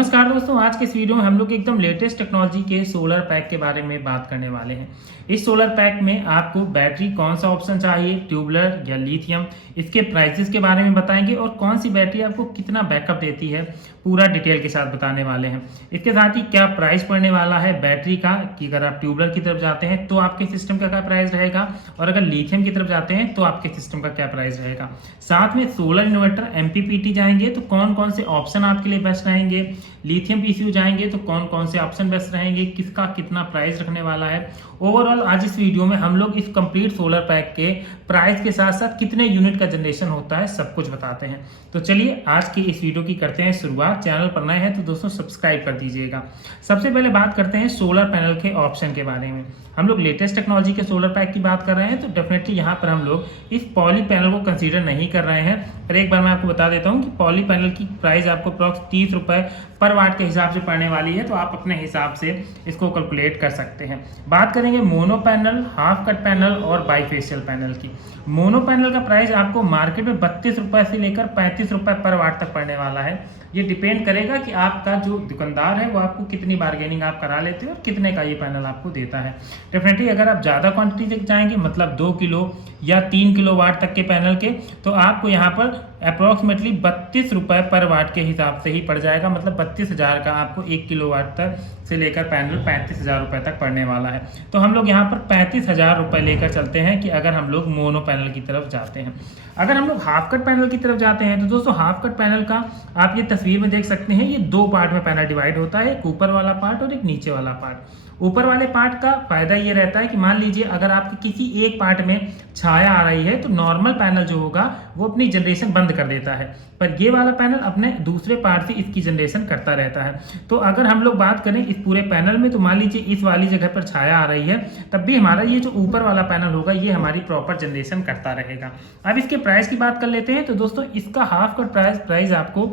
नमस्कार दोस्तों, आज के इस वीडियो में हम लोग एकदम लेटेस्ट टेक्नोलॉजी के सोलर पैक के बारे में बात करने वाले हैं। इस सोलर पैक में आपको बैटरी कौन सा ऑप्शन चाहिए, ट्यूबलर या लिथियम, इसके प्राइसेस के बारे में बताएंगे और कौन सी बैटरी आपको कितना बैकअप देती है, पूरा डिटेल के साथ बताने वाले हैं। इसके साथ ही क्या प्राइस पड़ने वाला है बैटरी का, कि अगर आप ट्यूबलर की तरफ जाते हैं तो आपके सिस्टम का क्या प्राइस रहेगा और अगर लिथियम की तरफ जाते हैं तो आपके सिस्टम का क्या प्राइस रहेगा। साथ में सोलर इन्वर्टर एमपीपीटी जाएंगे तो कौन कौन से ऑप्शन आपके लिए बेस्ट रहेंगे, लिथियम पीसीयू जाएंगे तो कौन कौन से ऑप्शन बेस्ट रहेंगे, किसका कितना प्राइस रखने वाला है। ओवरऑल आज इस वीडियो में हम लोग इस कंप्लीट सोलर पैक के प्राइस के साथ साथ कितने यूनिट का जनरेशन होता है सब कुछ बताते हैं। तो चलिए आज की इस वीडियो की करते हैं शुरुआत। चैनल पर नए हैं तो दोस्तों सब्सक्राइब कर दीजिएगा। सबसे पहले बात करते हैं सोलर पैनल के ऑप्शन के बारे में। हम लोग लेटेस्ट टेक्नोलॉजी के सोलर पैक की बात कर रहे हैं तो डेफिनेटली यहाँ पर हम लोग इस पॉली पैनल को कंसीडर नहीं कर रहे हैं। पर एक बार मैं आपको बता देता हूँ कि पॉली पैनल की प्राइस आपको अप्रॉक्स 30 रुपये पर वाट के हिसाब से पड़ने वाली है, तो आप अपने हिसाब से इसको कैलकुलेट कर सकते हैं। बात करेंगे mono panel, half cut panel और बाईफेशियल पैनल की। मोनो पैनल का प्राइस आपको मार्केट में 32 रुपये से लेकर 35 रुपये पर वाट तक पड़ने वाला है। ये डिपेंड करेगा कि आपका जो दुकानदार है वो आपको कितनी बार्गेनिंग आप करा लेते हो और कितने का ये पैनल आपको देता है। डेफिनेटली अगर आप ज़्यादा क्वांटिटी तक जाएंगे, मतलब 2 किलो या 3 किलो वाट तक के पैनल के, तो आपको यहाँ पर अप्रॉक्सीमेटली 32 रुपये पर वाट के हिसाब से ही पड़ जाएगा। मतलब 32,000 का आपको 1 किलो वाट तक से लेकर पैनल 35,000 रुपये तक पड़ने वाला है। तो हम लोग यहाँ पर 35,000 रुपये लेकर चलते हैं कि अगर हम लोग मोनो पैनल की तरफ जाते हैं। अगर हम लोग हाफ कट पैनल की तरफ जाते हैं तो दोस्तों हाफ कट पैनल का आप ये तस्वीर में देख सकते हैं, ये 2 पार्ट में पैनल डिवाइड होता है, एक ऊपर वाला पार्ट और एक नीचे वाला पार्ट। ऊपर वाले पार्ट का फायदा ये रहता है कि मान लीजिए अगर आपके किसी एक पार्ट में छाया आ रही है तो नॉर्मल पैनल जो होगा वो अपनी जनरेशन बंद कर देता है, पर ये वाला पैनल अपने दूसरे पार्ट से इसकी जनरेशन करता रहता है। तो अगर हम लोग बात करें इस पूरे पैनल में, तो मान लीजिए इस वाली जगह पर छाया आ रही है, तब भी हमारा ये जो ऊपर वाला पैनल होगा ये हमारी प्रॉपर जनरेशन करता रहेगा। अब इसके प्राइस की बात कर लेते हैं तो दोस्तों इसका हाफ कट प्राइस आपको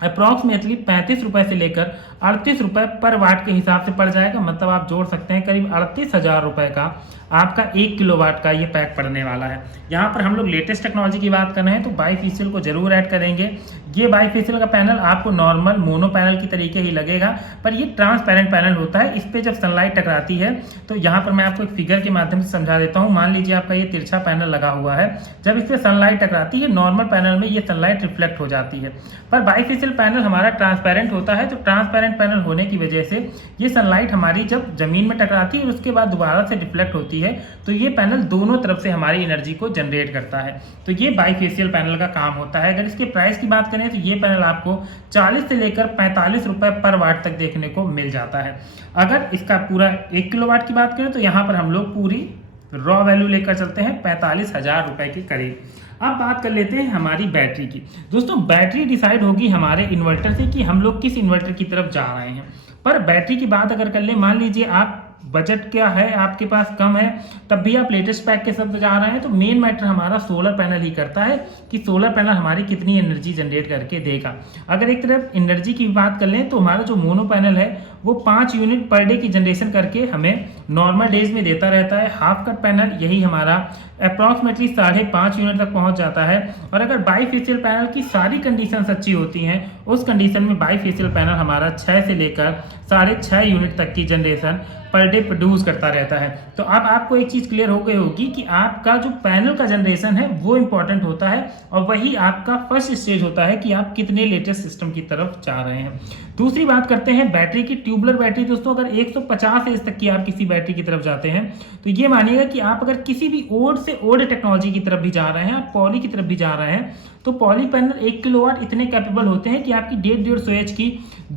अप्रॉक्सीमेटली 35 रुपये से लेकर 38 रुपये पर वाट के हिसाब से पड़ जाएगा। मतलब आप जोड़ सकते हैं करीब 38,000 रुपये का आपका 1 किलो वाट का ये पैक पड़ने वाला है। यहाँ पर हम लोग लेटेस्ट टेक्नोलॉजी की बात कर रहे हैं तो बाईफेशियल को जरूर ऐड करेंगे। ये बाईफेशियल का पैनल आपको नॉर्मल मोनो पैनल की तरीके ही लगेगा, पर ये ट्रांसपेरेंट पैनल होता है। इस पर जब सनलाइट टकराती है तो यहाँ पर मैं आपको एक फिगर के माध्यम से समझा देता हूँ। मान लीजिए आपका ये तिरछा पैनल लगा हुआ है, जब इस पर सनलाइट टकराती है नॉर्मल पैनल में ये सनलाइट रिफ्लेक्ट हो जाती है, पर बाईफेशियल पैनल हमारा ट्रांसपेरेंट होता है। तो ट्रांसपेरेंट पैनल होने की वजह से ये सनलाइट हमारी जब जमीन में टकराती है और उसके बाद दोबारा से रिफ्लेक्ट होती है तो ये पैनल दोनों तरफ से हमारी एनर्जी को जनरेट करता है। तो ये बाईफेशियल पैनल का काम होता है। अगर इसके प्राइस की बात करें तो ये पैनल आपको 40 से लेकर 45 रुपये पर वाट तक देखने को मिल जाता है। अगर इसका पूरा 1 किलो वाट की बात करें तो यहाँ पर हम लोग पूरी रॉ वैल्यू लेकर चलते हैं 45,000 रुपये के करीब। अब बात कर लेते हैं हमारी बैटरी की। दोस्तों बैटरी डिसाइड होगी हमारे इन्वर्टर से कि हम लोग किस इन्वर्टर की तरफ जा रहे हैं। पर बैटरी की बात अगर कर ले, मान लीजिए आप बजट क्या है आपके पास कम है, तब भी आप लेटेस्ट पैक के साथ जा रहे हैं, तो मेन मैटर हमारा सोलर पैनल ही करता है कि सोलर पैनल हमारी कितनी एनर्जी जनरेट करके देगा। अगर एक तरफ एनर्जी की बात कर लें तो हमारा जो मोनो पैनल है वो 5 यूनिट पर डे की जनरेशन करके हमें नॉर्मल डेज में देता रहता है। हाफ कट पैनल यही हमारा अप्रॉक्सीमेटली 5.5 यूनिट तक पहुंच जाता है। और अगर बाईफेशियल पैनल की सारी कंडीशन अच्छी होती हैं, उस कंडीशन में बाईफेशियल पैनल हमारा 6 से लेकर 6.5 यूनिट तक की जनरेशन पर डे प्रोड्यूस करता रहता है। तो अब आपको एक चीज़ क्लियर हो गई होगी कि आपका जो पैनल का जनरेशन है वो इंपॉर्टेंट होता है और वही आपका फर्स्ट स्टेज होता है कि आप कितने लेटेस्ट सिस्टम की तरफ जा रहे हैं। दूसरी बात करते हैं बैटरी की। ट्यूबलर बैटरी दोस्तों अगर 150 एज तक की आप किसी बैटरी की तरफ जाते हैं तो ये मानिएगा कि आप अगर किसी भी ओल्ड से ओल्ड टेक्नोलॉजी की तरफ भी जा रहे हैं, आप पॉली की तरफ भी जा रहे हैं, तो पॉली पैनल 1 किलो वाट इतने कैपेबल होते हैं कि आपकी 150 एच की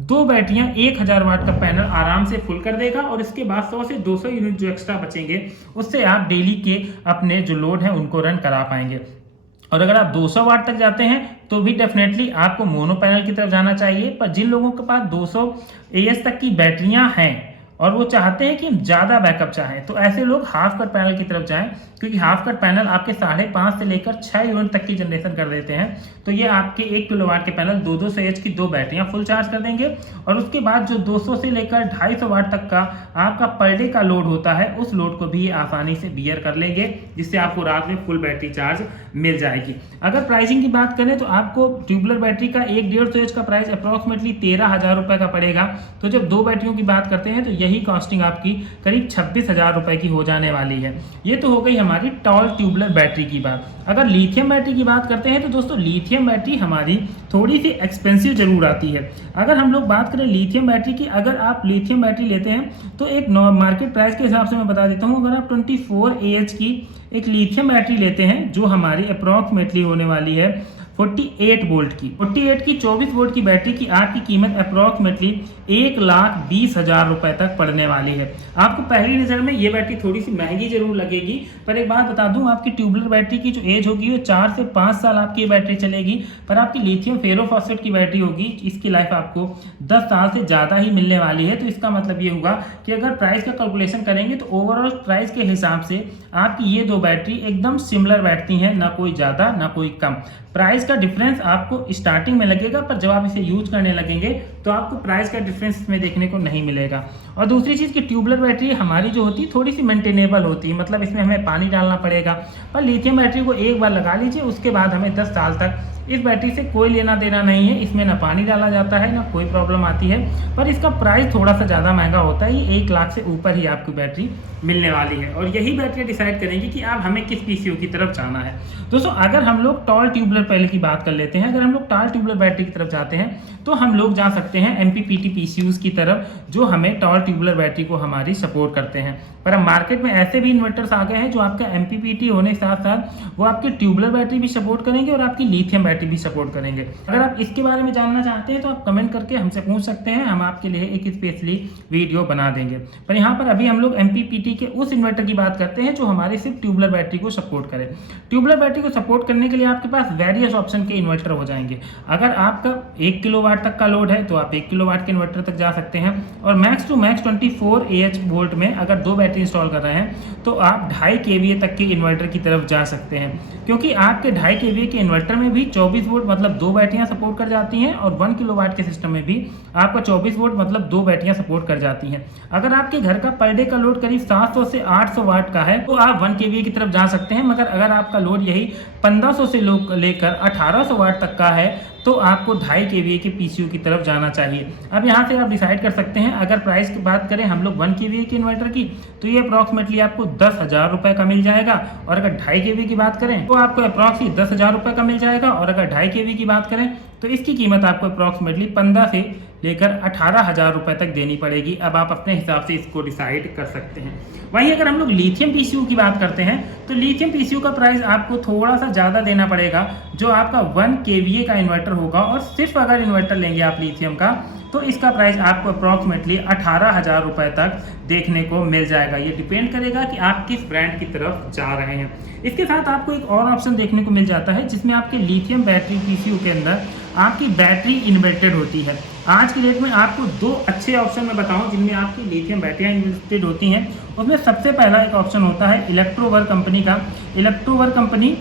2 बैटरियां 1000 वाट का पैनल आराम से फुल कर देगा। और इसके बाद 100 से 200 यूनिट जो एक्स्ट्रा बचेंगे उससे आप डेली के अपने जो लोड है उनको रन करा पाएंगे। और अगर आप 200 वाट तक जाते हैं तो भी डेफिनेटली आपको मोनो पैनल की तरफ जाना चाहिए। पर जिन लोगों के पास 200 एएच तक की बैटरियां हैं और वो चाहते हैं कि हम ज़्यादा बैकअप चाहें, तो ऐसे लोग हाफ कट पैनल की तरफ जाएं, क्योंकि हाफ कट पैनल आपके 5.5 से लेकर 6 यूनिट तक की जनरेशन कर देते हैं। तो ये आपके 1 किलोवाट के पैनल 200 एच की 2 बैटरियां फुल चार्ज कर देंगे, और उसके बाद जो 200 से लेकर 250 वाट तक का आपका पर डे का लोड होता है, उस लोड को भी आसानी से बियर कर लेंगे, जिससे आपको रात में फुल बैटरी चार्ज मिल जाएगी। अगर प्राइसिंग की बात करें तो आपको ट्यूबलर बैटरी का 1.5 एच का प्राइस अप्रॉक्सीमेटली 13,000 रुपये का पड़ेगा। तो जब 2 बैटरियों की बात करते हैं तो यही कॉस्टिंग आपकी करीब 26,000 रुपये की हो जाने वाली है। ये तो हो गई हमारी टॉल ट्यूबलर बैटरी की बात। अगर लिथियम बैटरी की बात करते हैं तो दोस्तों लिथियम बैटरी हमारी थोड़ी सी एक्सपेंसिव जरूर आती है। अगर हम लोग बात करें लिथियम बैटरी की, अगर आप लिथियम बैटरी लेते हैं तो एक मार्केट प्राइस के हिसाब से मैं बता देता हूँ, अगर आप 24 AH की एक लिथियम बैटरी लेते हैं जो हमारी अप्रॉक्सीमेटली होने वाली है 48 वोल्ट की, 48 की 24 वोल्ट की बैटरी की आपकी कीमत अप्रॉक्सीमेटली 1,20,000 रुपए तक पड़ने वाली है। आपको पहली नज़र में ये बैटरी थोड़ी सी महंगी जरूर लगेगी, पर एक बात बता दूं, आपकी ट्यूबलर बैटरी की जो एज होगी वो 4 से 5 साल आपकी ये बैटरी चलेगी, पर आपकी लिथियम फेरोफॉस्फेट की बैटरी होगी, इसकी लाइफ आपको 10 साल से ज़्यादा ही मिलने वाली है। तो इसका मतलब ये हुआ कि अगर प्राइस का कैलकुलेशन करेंगे तो ओवरऑल प्राइस के हिसाब से आपकी ये 2 बैटरी एकदम सिमिलर बैठती हैं, ना कोई ज़्यादा ना कोई कम। प्राइस का डिफरेंस आपको स्टार्टिंग में लगेगा, पर जब आप इसे यूज करने लगेंगे तो आपको प्राइस का डिफरेंस इसमें देखने को नहीं मिलेगा। और दूसरी चीज़ कि ट्यूबलर बैटरी हमारी जो होती है थोड़ी सी मेंटेनेबल होती है, मतलब इसमें हमें पानी डालना पड़ेगा। पर लिथियम बैटरी को एक बार लगा लीजिए, उसके बाद हमें 10 साल तक इस बैटरी से कोई लेना देना नहीं है। इसमें ना पानी डाला जाता है ना कोई प्रॉब्लम आती है, पर इसका प्राइस थोड़ा सा ज़्यादा महंगा होता है। ये 1 लाख से ऊपर ही आपकी बैटरी मिलने वाली है, और यही बैटरी डिसाइड करेंगी कि आप हमें किस पीसीयू की तरफ जाना है। दोस्तों अगर हम लोग टॉल ट्यूबलर पहले की बात कर लेते हैं, अगर हम लोग टॉल ट्यूबलर बैटरी की तरफ जाते हैं तो हम लोग जा सकते हैं MPPT पीसीयूज की तरफ, जो हमें टॉल ट्यूबलर बैटरी को हमारी सपोर्ट करते हैं। पर अब मार्केट में ऐसे भी इन्वर्टर्स आ गए हैं जो आपका MPPT होने के साथ साथ वो आपकी ट्यूबलर बैटरी भी सपोर्ट करेंगे और आपकी लिथियम बैटरी भी सपोर्ट करेंगे। अगर आप इसके बारे में जानना चाहते हैं तो आप कमेंट करके हमसे पूछ सकते हैं, हम आपके लिए एक स्पेशली वीडियो बना देंगे। पर यहाँ पर अभी हम लोग MPPT के उस इन्वर्टर की बात करते हैं जो हमारे सिर्फ ट्यूबलर बैटरी को सपोर्ट करे। ट्यूबलर बैटरी को सपोर्ट करने के लिए आपके पास वेरियस ऑप्शन के इन्वर्टर हो जाएंगे। अगर आपका 1 किलोवाट तक का लोड है तो आप 1 किलोवाट के इन्वर्टर तक जा सकते हैं, और max to max 24 AH volt में अगर 2 बैटरी इंस्टॉल कर रहे हैं तो आप 2.5 kVA तक के इन्वर्टर की तरफ जा सकते हैं, क्योंकि आपके 2.5 kVA के इन्वर्टर में भी 24 वोल्ट मतलब 2 बैटरियां सपोर्ट कर जाती हैं, और 1 किलोवाट के सिस्टम में भी आपका 24 वोल्ट मतलब 2 बैटरियां सपोर्ट कर जाती हैं। अगर आपके घर का पर डे का लोड करीब 700 से 800 वाट का है तो आप 1 kVA की तरफ जा सकते हैं, मगर अगर आपका लोड यही 1500 से लेकर 1800 वाट तक का है तो आपको 2.5 kVA के पीसीयू की तरफ जाना चाहिए। अब यहाँ से आप डिसाइड कर सकते हैं। अगर प्राइस की बात करें हम लोग 1 kVA के इन्वर्टर की तो ये अप्रॉक्सीमेटली आपको 10,000 रुपये का मिल जाएगा, और अगर 2.5 kVA की बात करें तो आपको अप्रॉक्सीमेटली 10,000 रुपये का मिल जाएगा, और अगर 2.5 kVA की बात करें तो इसकी कीमत आपको अप्रॉक्सीमेटली 15 से लेकर 18,000 रुपये तक देनी पड़ेगी। अब आप अपने हिसाब से इसको डिसाइड कर सकते हैं। वहीं अगर हम लोग लिथियम पीसीयू की बात करते हैं तो लिथियम पीसीयू का प्राइस आपको थोड़ा सा ज़्यादा देना पड़ेगा, जो आपका 1 kVA का इन्वर्टर होगा, और सिर्फ अगर इन्वर्टर लेंगे आप लिथियम का तो इसका प्राइस आपको अप्रॉक्सीमेटली 18,000 रुपये तक देखने को मिल जाएगा। ये डिपेंड करेगा कि आप किस ब्रांड की तरफ जा रहे हैं। इसके साथ आपको एक और ऑप्शन देखने को मिल जाता है जिसमें आपके लिथियम बैटरी पीसीयू के अंदर आपकी बैटरी इन्वर्टेड होती है। आज की डेट में आपको 2 अच्छे ऑप्शन मैं बताऊं जिनमें आपकी लिथियम बैटरियां इन्वर्टेड होती हैं। उसमें सबसे पहला एक ऑप्शन होता है इलेक्ट्रोवर्क कंपनी का। इलेक्ट्रोवर्क कंपनी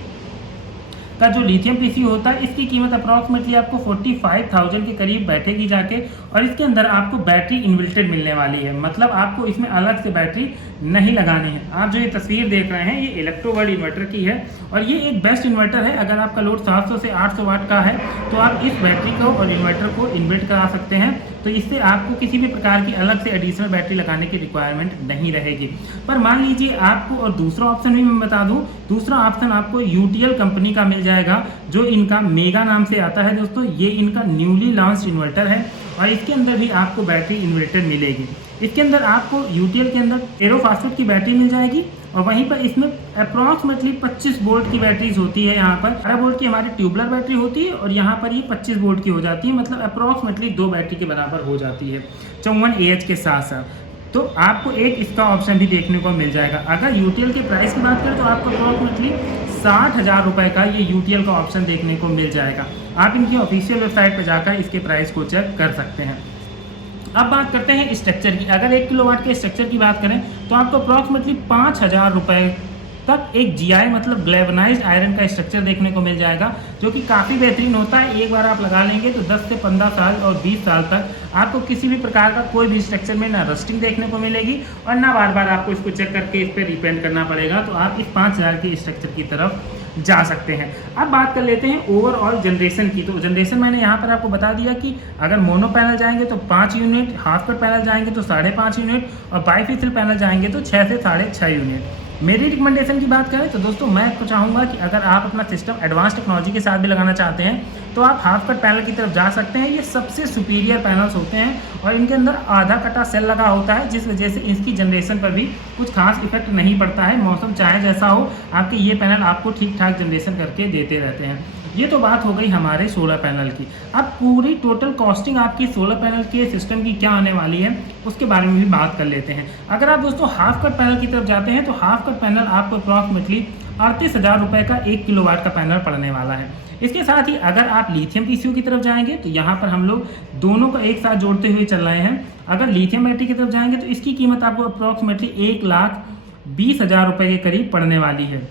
का जो लिथियम पीसीयू होता है इसकी कीमत अप्रॉक्सीमेटली आपको 45,000 के करीब बैठेगी जाके, और इसके अंदर आपको बैटरी इन्वर्टेड मिलने वाली है, मतलब आपको इसमें अलग से बैटरी नहीं लगानी है। आप जो ये तस्वीर देख रहे हैं ये इलेक्ट्रोवर्क इन्वर्टर की है, और ये एक बेस्ट इन्वर्टर है। अगर आपका लोड 700 से 800 वाट का है तो आप इस बैटरी को और इन्वर्टर को इन्वर्ट करा सकते हैं, तो इससे आपको किसी भी प्रकार की अलग से एडिशनल बैटरी लगाने की रिक्वायरमेंट नहीं रहेगी। पर मान लीजिए आपको, और दूसरा ऑप्शन भी मैं बता दूं, दूसरा ऑप्शन आपको यूटीएल कंपनी का मिल जाएगा, जो इनका मेगा नाम से आता है। दोस्तों ये इनका न्यूली लॉन्च्ड इन्वर्टर है, और इसके अंदर भी आपको बैटरी इन्वर्टर मिलेगी। इसके अंदर आपको यूटीएल के अंदर फेरोफॉस्फेट की बैटरी मिल जाएगी, और वहीं पर इसमें अप्रॉक्सीमेटली 25 वोल्ट की बैटरीज होती है। यहाँ पर 12 वोल्ट की हमारी ट्यूबलर बैटरी होती है, और यहाँ पर ये 25 वोल्ट की हो जाती है, मतलब अप्रॉक्सीमेटली 2 बैटरी के बराबर हो जाती है 54 AH के साथ साथ। तो आपको एक इसका ऑप्शन भी देखने को मिल जाएगा। अगर यूटीएल के प्राइस की बात करें तो आपको अप्रॉक्सीमेटली 60,000 रुपये का ये यूटीएल का ऑप्शन देखने को मिल जाएगा। आप इनकी ऑफिशियल वेबसाइट पर जाकर इसके प्राइस को चेक कर सकते हैं। अब बात करते हैं स्ट्रक्चर की। अगर 1 किलोवाट के स्ट्रक्चर की बात करें तो आपको अप्रॉक्सीमेटली 5,000 रुपये तक एक GI मतलब ग्लेवनाइज्ड आयरन का स्ट्रक्चर देखने को मिल जाएगा, जो कि काफ़ी बेहतरीन होता है। एक बार आप लगा लेंगे तो 10 से 15 साल और 20 साल तक आपको किसी भी प्रकार का कोई भी स्ट्रक्चर में ना रस्टिंग देखने को मिलेगी और ना बार बार आपको इसको चेक करके इस पर रिपेंट करना पड़ेगा। तो आप इस 5,000 के स्ट्रक्चर की तरफ जा सकते हैं। अब बात कर लेते हैं ओवरऑल जनरेशन की। तो जनरेशन मैंने यहाँ पर आपको बता दिया कि अगर मोनो पैनल जाएंगे तो 5 यूनिट, हाफ कट पैनल जाएंगे तो 5.5 यूनिट और बाईफेशियल पैनल जाएंगे तो 6 से 6.5 यूनिट। मेरी रिकमेंडेशन की बात करें तो दोस्तों मैं आपको चाहूँगा कि अगर आप अपना सिस्टम एडवांस टेक्नोलॉजी के साथ भी लगाना चाहते हैं तो आप हाफ कट पैनल की तरफ जा सकते हैं। ये सबसे सुपीरियर पैनल्स होते हैं और इनके अंदर आधा कटा सेल लगा होता है, जिस वजह से इसकी जनरेशन पर भी कुछ खास इफेक्ट नहीं पड़ता है। मौसम चाहे जैसा हो, आपके ये पैनल आपको ठीक ठाक जनरेशन करके देते रहते हैं। ये तो बात हो गई हमारे सोलर पैनल की। अब पूरी टोटल कॉस्टिंग आपकी सोलर पैनल के सिस्टम की क्या आने वाली है उसके बारे में भी बात कर लेते हैं। अगर आप दोस्तों हाफ कट पैनल की तरफ जाते हैं तो हाफ कट पैनल आपको अप्रॉक्सीमेटली 38,000 रुपये का 1 किलोवाट का पैनल पड़ने वाला है। इसके साथ ही अगर आप लिथियम PCU की तरफ जाएंगे तो यहाँ पर हम लोग दोनों को एक साथ जोड़ते हुए चल रहे हैं। अगर लिथियम बैटरी की तरफ जाएंगे तो इसकी कीमत आपको अप्रॉक्सीमेटली 1,20,000 रुपये के करीब पड़ने वाली है।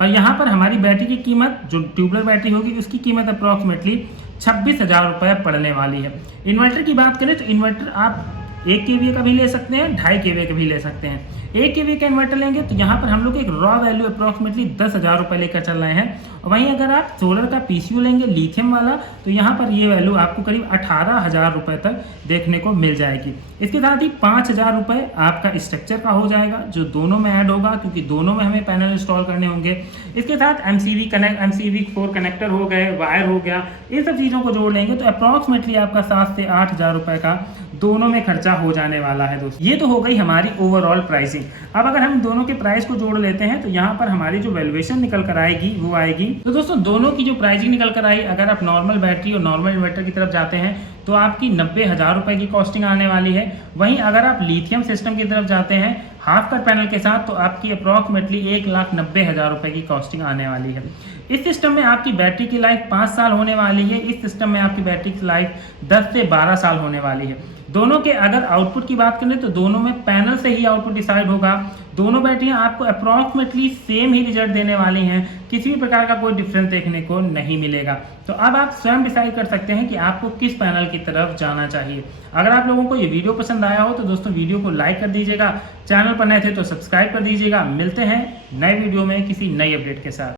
और यहाँ पर हमारी बैटरी की कीमत जो ट्यूबलर बैटरी होगी उसकी कीमत अप्रॉक्सीमेटली 26,000 रुपये पड़ने वाली है। इन्वर्टर की बात करें तो इन्वर्टर आप 1 kVA का भी ले सकते हैं, 2.5 kVA का भी ले सकते हैं। 1 kVA का इन्वर्टर लेंगे तो यहाँ पर हम लोग एक रॉ वैल्यू अप्रॉक्सीमेटली 10,000 रुपये लेकर चल रहे हैं। वहीं अगर आप सोलर का PCU लेंगे लिथियम वाला तो यहाँ पर ये वैल्यू आपको करीब 18,000 रुपये तक देखने को मिल जाएगी। इसके साथ ही 5,000 रुपये आपका स्ट्रक्चर का हो जाएगा, जो दोनों में ऐड होगा क्योंकि दोनों में हमें पैनल इंस्टॉल करने होंगे। इसके साथ MCV4 कनेक्टर हो गए, वायर हो गया, इन सब चीज़ों को जोड़ लेंगे तो अप्रॉक्सीमेटली आपका 7 से 8,000 रुपये का दोनों में खर्चा हो जाने वाला है दोस्तों। ये तो हो गई हमारी ओवरऑल प्राइसिंग। अब अगर हम दोनों के प्राइस को जोड़ लेते हैं तो यहाँ पर हमारी जो वैल्यूएशन निकल कर आएगी वो आएगी। तो दोस्तों दोनों की जो प्राइसिंग निकल कर आई, अगर आप नॉर्मल बैटरी और नॉर्मल इन्वर्टर की तरफ जाते हैं तो आपकी 90,000 रुपये की कॉस्टिंग आने वाली है। वहीं अगर आप लिथियम सिस्टम की तरफ जाते हैं हाफ कट पैनल के साथ तो आपकी अप्रॉक्सीमेटली 1,90,000 रुपये की कॉस्टिंग आने वाली है। इस सिस्टम में आपकी बैटरी की लाइफ 5 साल होने वाली है। इस सिस्टम में आपकी बैटरी की लाइफ 10 से 12 साल होने वाली है। दोनों के अगर आउटपुट की बात करें तो दोनों में पैनल से ही आउटपुट डिसाइड होगा। दोनों बैटरियां आपको अप्रॉक्सीमेटली सेम ही रिजल्ट देने वाली हैं, किसी भी प्रकार का कोई डिफरेंस देखने को नहीं मिलेगा। तो अब आप स्वयं डिसाइड कर सकते हैं कि आपको किस पैनल की तरफ जाना चाहिए। अगर आप लोगों को ये वीडियो पसंद आया हो तो दोस्तों वीडियो को लाइक कर दीजिएगा, चैनल पर नए थे तो सब्सक्राइब कर दीजिएगा। मिलते हैं नए वीडियो में किसी नई अपडेट के साथ।